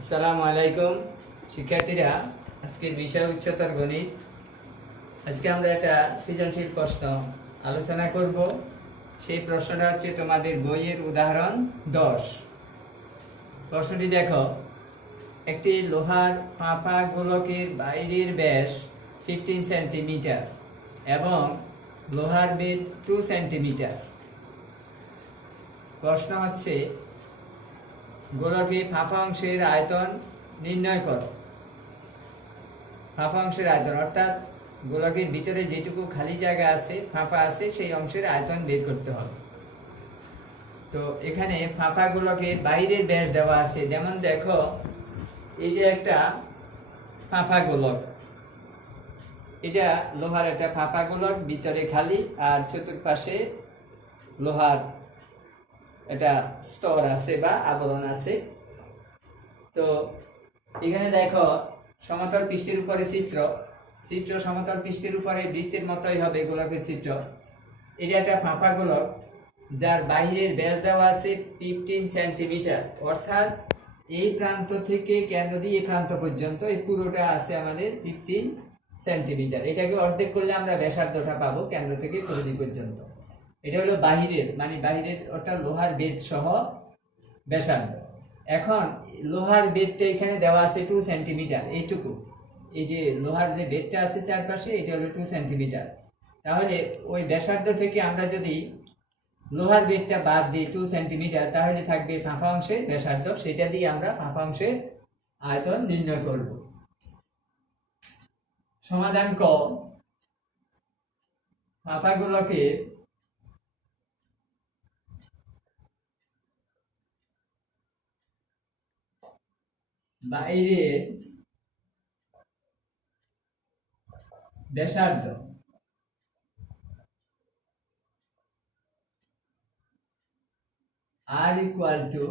আসসালামু আলাইকুম শিক্ষার্থীরা, আজকের বিষয় উচ্চতর গণিত। আজকে আমরা একটা সৃজনশীল প্রশ্ন আলোচনা করব। সেই প্রশ্নটা হচ্ছে তোমাদের বইয়ের উদাহরণ 10। প্রশ্নটি দেখো, একটি লোহার ফাঁপা গোলকের বাইরের ব্যাস 15 সেন্টিমিটার এবং লোহার বেধ 2 সেন্টিমিটার। প্রশ্ন হচ্ছে গোলকের ফাঁপা অংশের আয়তন নির্ণয় করো। ফাঁপা অংশের আয়তন অর্থাৎ গোলকের ভিতরে যেটুকু খালি জায়গা আছে, ফাঁপা আছে, সেই অংশের আয়তন বের করতে হবে। তো এখানে ফাঁপা গোলকের বাইরের ব্যাস দেওয়া আছে। যেমন দেখো, এই যে একটা ফাঁপা গোলক, এটা লোহার একটা ফাঁপা গোলক, ভিতরে খালি আর চতুর্পাশে লোহার একটা স্তর আছে বা আবরণ আছে। তো এখানে দেখো সমতল পৃষ্ঠের উপরে চিত্র সমতল পৃষ্ঠের উপরে বৃত্তের মতোই হবে গোলকের চিত্র। এটা একটা ফাঁপা গোলক যার বাহিরের ব্যাস দেওয়া আছে 15 সেন্টিমিটার, অর্থাৎ এই প্রান্ত থেকে কেন্দ্র দিয়ে এই প্রান্ত পর্যন্ত এই পুরোটা আছে আমাদের 15 সেন্টিমিটার। এটাকে অর্ধেক করলে আমরা ব্যাসার্ধটা পাবো কেন্দ্র থেকে পরিধি পর্যন্ত। এটা হলো বাহিরের, মানে বাহিরের অর্থাৎ লোহার বেধ সহ ব্যাসার্ধ। এখন লোহার বেধটা এখানে দেওয়া আছে 2 সেন্টিমিটার, এইটুকু। এই যে লোহার যে বেধটা আছে চারপাশে, এটা হলো 2 সেন্টিমিটার। তাহলে ওই ব্যাসার্ধ থেকে আমরা যদি লোহার বেধটা বাদ দিই 2 সেন্টিমিটার, তাহলে থাকবে ফাঁপা অংশের ব্যাসার্ধ। সেটা দিয়ে আমরা ফাঁপা অংশের আয়তন নির্ণয় করব। সমাধান ক, ফাঁপা গোলকের বাইরের ব্যাসার্ধ r equal to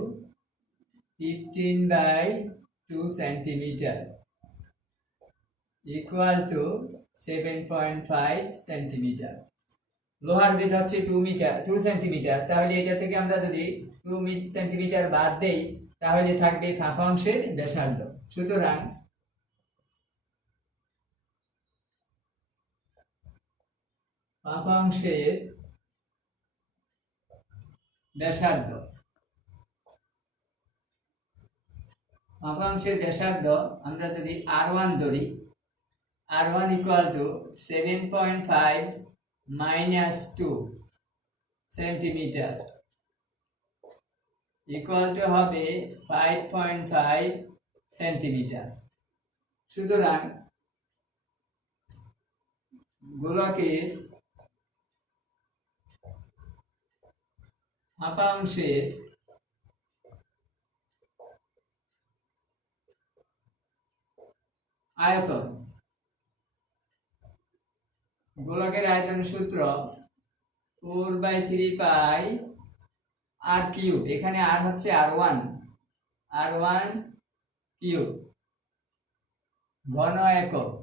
15/2 centimetre equal to 7.5 centimetre. লোহার বেধ হচ্ছে 2 সেন্টিমিটার। তাহলে এটা থেকে আমরা যদি 2 সেন্টিমিটার বাদ দেই, তাহলে থাকবে ফাঁপা অংশের ব্যাসার্ধ। সুতরাং ফাঁপা অংশের ব্যাসার্ধ, ফাঁপা অংশের ব্যাসার্ধ আমরা যদি r1 ধরি, r1 equal to 7.5 minus 2 centimetre equal to হবে 5.5 সেন্টিমিটার। সুতরাং গোলকের ফাঁপা অংশের আয়তন, গোলকের আয়তন সূত্র 4/3 পাই r কিউব। এখানে r হচ্ছে r1 কিউব ঘন একক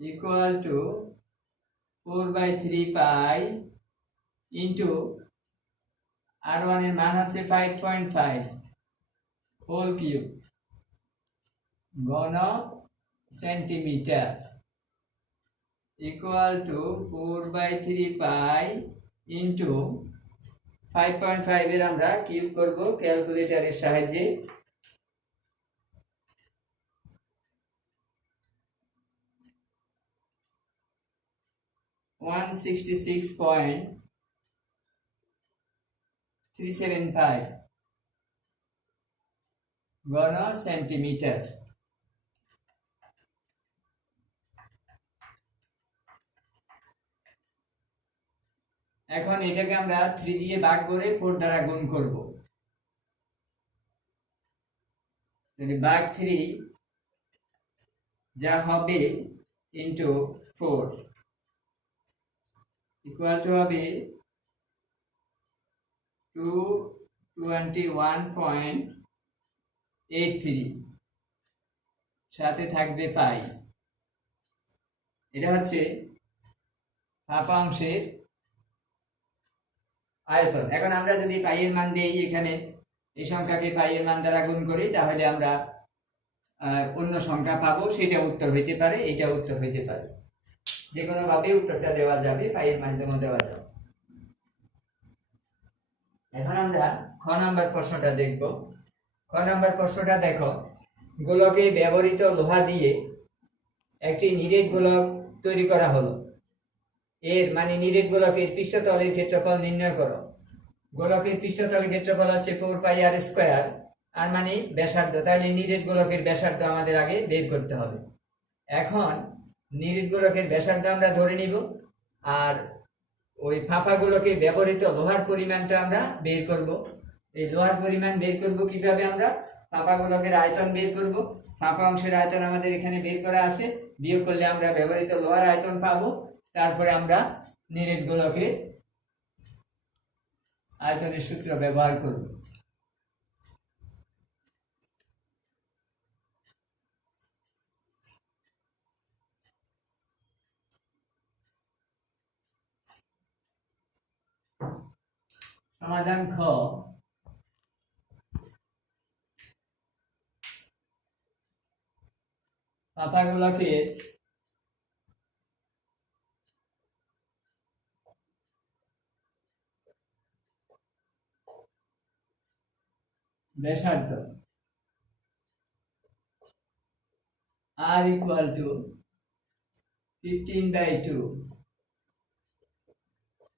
equal to 4/3 pi into r1 এর মান হচ্ছে 5.5 হোল কিউব ঘন centimetre equal to 4/3 pi into 5.5 এর আমরা কিউব করব ক্যালকুলেটরের সাহায্যে। ওয়ান 166.375 ঘন সেন্টিমিটার। এখন এটাকে আমরা 3 দিয়ে ভাগ করে 4 দ্বারা গুণ করব। ভাগ 3 যা হবে ইন্টু 4 ইকুয়াল টু হবে 221.83, সাথে থাকবে পাই। এটা হচ্ছে ফাঁপা অংশের আয়তন। এখন আমরা যদি পাই এর মান দেই এখানে এই সংখ্যাকে পাই এর মান দ্বারা গুণ করি তাহলে আমরা অন্য সংখ্যা পাবো, সেটা উত্তর হইতে পারে, এটা উত্তর হইতে পারে, যে কোনো ভাবে উত্তরটা দেওয়া যাবে, পাই এর মাধ্যমে দেওয়া যাবে। এখন আমরা খ নাম্বার প্রশ্নটা দেখব। খ নাম্বার প্রশ্নটা দেখো, গোলকে ব্যবহৃত লোহা দিয়ে একটি নিরেট গোলক তৈরি করা হলো, এর মানে নিরেট গোলকের পৃষ্ঠতলের ক্ষেত্রফল নির্ণয় করো। গোলকের পৃষ্ঠতলের ক্ষেত্রফল হচ্ছে 4πr², আর মানে ব্যাসার্ধ, তাহলে নিরেট গোলকের ব্যাসার্ধ আমাদের আগে বের করতে হবে। এখন নিরেট গোলকের ব্যাসার্ধ আমরা ধরে নিব, আর ওই ফাঁপাগুলোকে ব্যবহৃত লোহার পরিমাণটা আমরা বের করব। এই লোহার পরিমাণ বের করব কিভাবে? আমরা ফাঁপাগুলোকের আয়তন বের করব। ফাঁপা অংশের আয়তন আমাদের এখানে বের করা আছে, বিয়োগ করলে আমরা ব্যবহৃত লোহার আয়তন পাবো, তারপরে আমরা নিরেট গোলকের আয়তনের সূত্র ব্যবহার করব। সমাধান খ, ফাঁপাগুলোকের ব্যাসার্ধ r = 15/2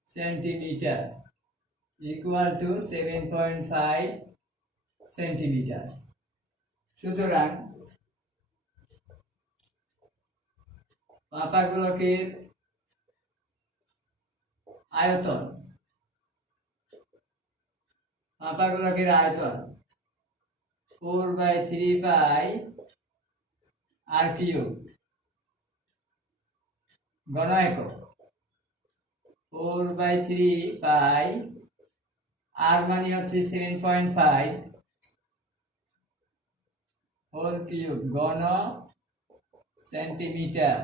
সেন্টিমিটার = 7.5 সেন্টিমিটার। সুতরাং ফাঁপাগুলোকের আয়তন 4/3π r³ ঘন একক। 4/3π r মানে হচ্ছে 7.5 হোল কিউব ঘন সেন্টিমিটার।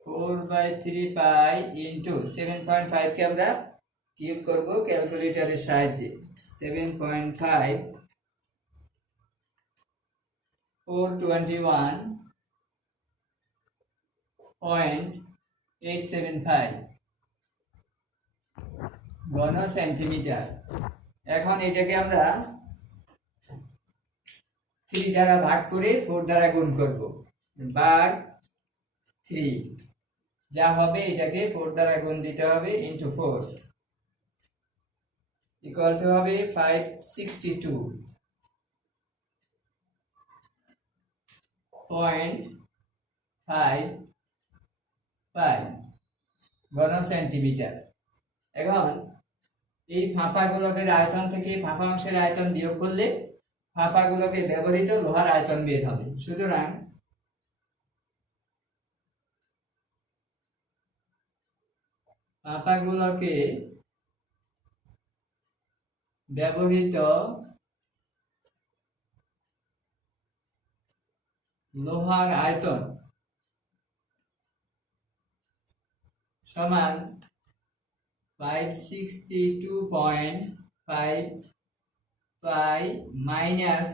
4/3π ইন্টু 7.5 কে আমরা কিউব করব ক্যালকুলেটরের সাহায্যে। 7.5 421.875 ঘন সেন্টিমিটার। এখন এটাকে আমরা 3 দ্বারা ভাগ করে 4 দ্বারা গুণ করব, ভাগ 3, যা হবে এটাকে 4 দ্বারা গুণ দিতে হবে ইন্টু 4 ইকুয়াল টু হবে 562.55 ঘন সেন্টিমিটার। এখন এই ফাঁপাগুলোকের আয়তন থেকে ফাঁপা অংশের আয়তন বিয়োগ করলে ফাঁপাগুলোকে ব্যবহৃত লোহার আয়তন বের হবে। সুতরাং ফাঁপাগুলোকে ব্যবহৃত লোহার আয়তন সমান 562.55 মাইনাস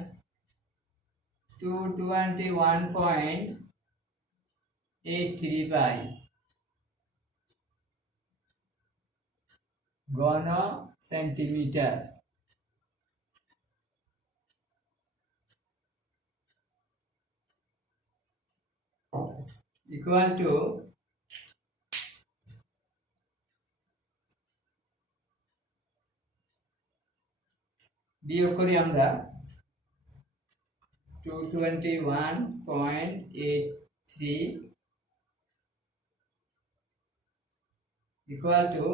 221.835 ঘন সেন্টিমিটার। ইকুয়াল টু বিয়োগ করি আমরা 221.83 ইকুয়াল টু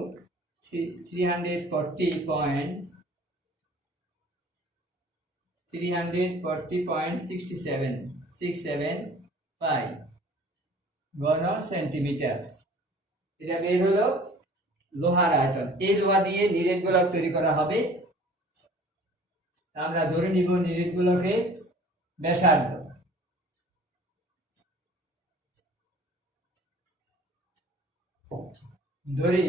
340.67 ঘন সেন্টিমিটার। এটা বের হলো লোহার আয়তন। এই লোহা দিয়ে নিরেট গোলক তৈরি করা হবে। আমরা ধরে নিব নিরেট গোলকের ব্যাসার্ধ। ধরি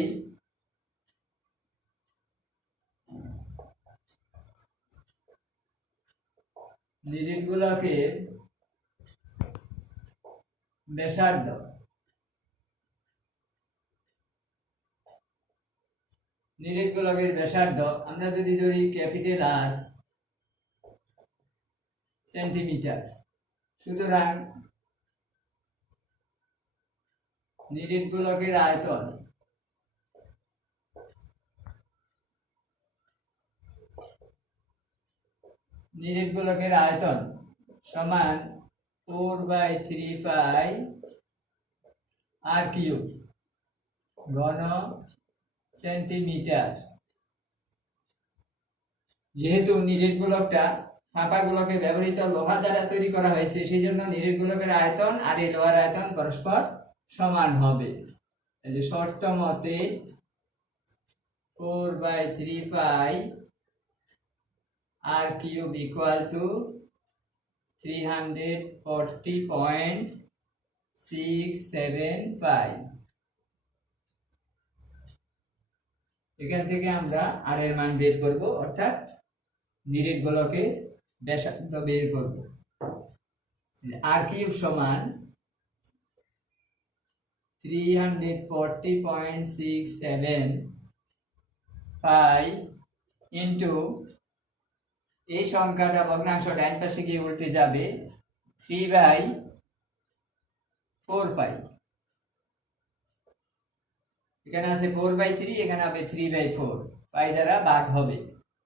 নিরেট গোলকের ব্যাসার্ধ নিরেট গোলকের ব্যাসার্ধ আমরা যদি ধরি ক্যাপিটাল আর সেন্টিমিটার, সুতরাং নিরেট গোলকের আয়তন সমান 4/3 আর কিউব ঘন সেন্টিমিটার। যেহেতু নিরেট গোলকটা ফাঁপা গোলকে ব্যবহৃত লোহা দ্বারা তৈরি করা হয়েছে, সেই জন্য নিরেট গোলকের আয়তন আর এই লোহার আয়তন পরস্পর সমান হবে। শর্ত মতে 4/3 আর কিউব ইকুয়াল টু 340.675। এখান থেকে আমরা আর এর মান বের করব, অর্থাৎ নিরেট গোলকের ব্যাসার্ধ বের করব। আর কিউব সমান 340.675 ইন্টু এই সংখ্যাটা ভগ্নাংশ ডান পাশে গিয়ে উল্টে যাবে 3/4 এখানে আছে 4/3, এখানে হবে 3/4, পাই দ্বারা ভাগ হবে,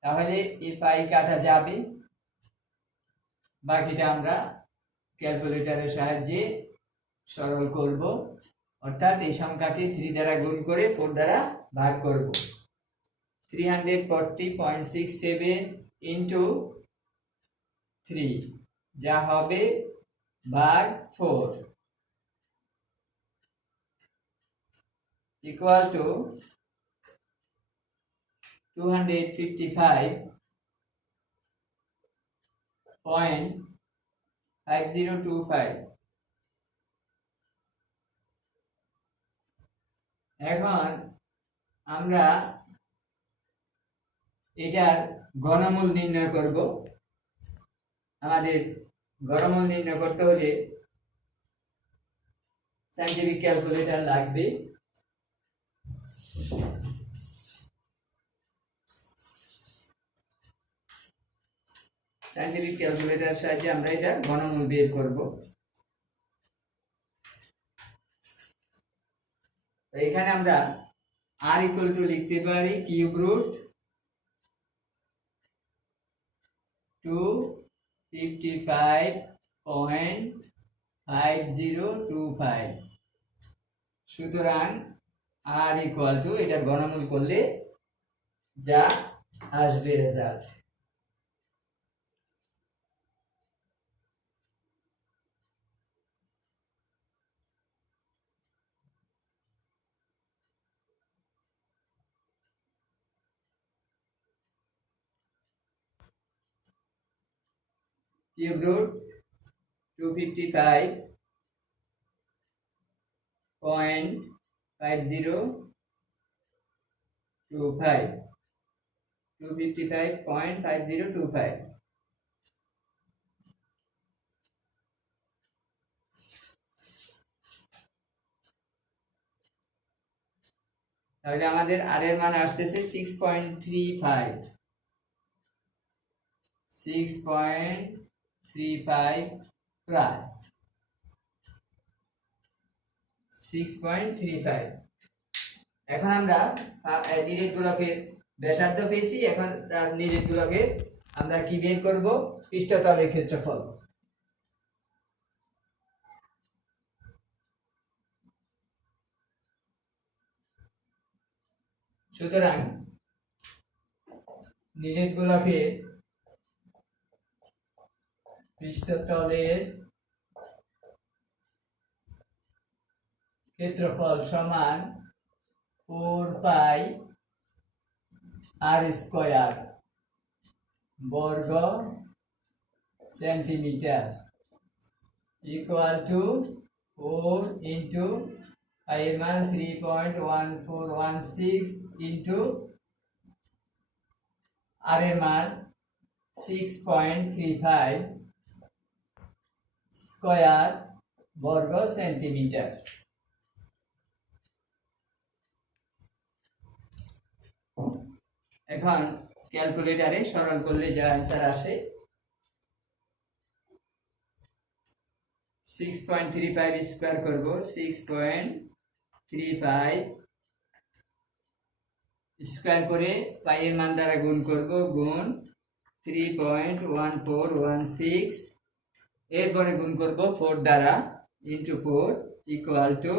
তাহলে এই পাই কাটা যাবে। বাকিটা আমরা ক্যালকুলেটরের সাহায্যে সরল করব, অর্থাৎ এই সংখ্যাকে 3 দ্বারা গুণ করে 4 দ্বারা ভাগ করব। 340.67 ইন্টু 3 যা হবে ভাগ 4 ইকুয়াল টু 255.5025। এখন আমরা এটার ঘনমূল নির্ণয় করব। আমাদের ঘনমূল নির্ণয় করতে হলে সাইন্টিফিক ক্যালকুলেটর লাগবে। সাইন্টিফিক ক্যালকুলেটর সাহায্যে আমরা এটা ঘনমূল বের করব। তো এখানে আমরা আর ইকুয়াল টু লিখতে পারি কিউব রুট 255.5025। সুতরাং আর ইকুয়াল টু এটার ঘনমূল করলে যা আসবে রেজাল্ট। কিউব রুট 255.5025 তাহলে আমাদের আর এর মান আসতেছে 6.35 প্রায় 6.35। এখন আমরা নিরেট গোলকের ব্যাসার্ধ পেয়েছি, এখন নিরেট গোলকের আমরা কি বের করব? পৃষ্ঠতলের ক্ষেত্রফল। সুতরাং নিরেট গোলকের পৃষ্ঠতলের ক্ষেত্রফল সমান 4πr² বর্গ সেন্টিমিটার ইকুয়াল টু 4 ইন্টু এর মান 3.1416 ইন্টু আর এর মান 6.35 স্কয়ার বর্গ সেন্টিমিটার। এখন ক্যালকুলেটরে সরল করলে যা অ্যান্সার আসে 6.35 স্কয়ার করব, 6.35 স্কয়ার করে পাইয়ের মান দ্বারা গুণ করব, গুণ 3.1416, এরপরে গুণ করব 4 দ্বারা, ইন্টু 4 ইকুয়াল টু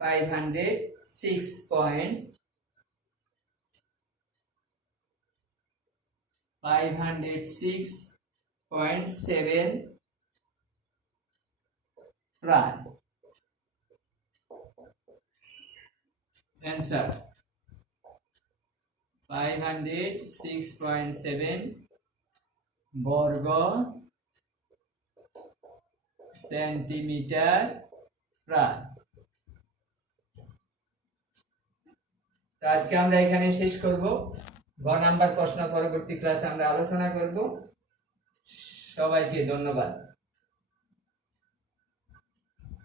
506.7 প্রায় অ্যান্সার 506.7 বর্গ সেন্টিমিটার প্রায়। তো আজকে আমরা এখানে শেষ করব। গ নাম্বার প্রশ্ন পরবর্তী ক্লাসে আমরা আলোচনা করব। সবাইকে ধন্যবাদ।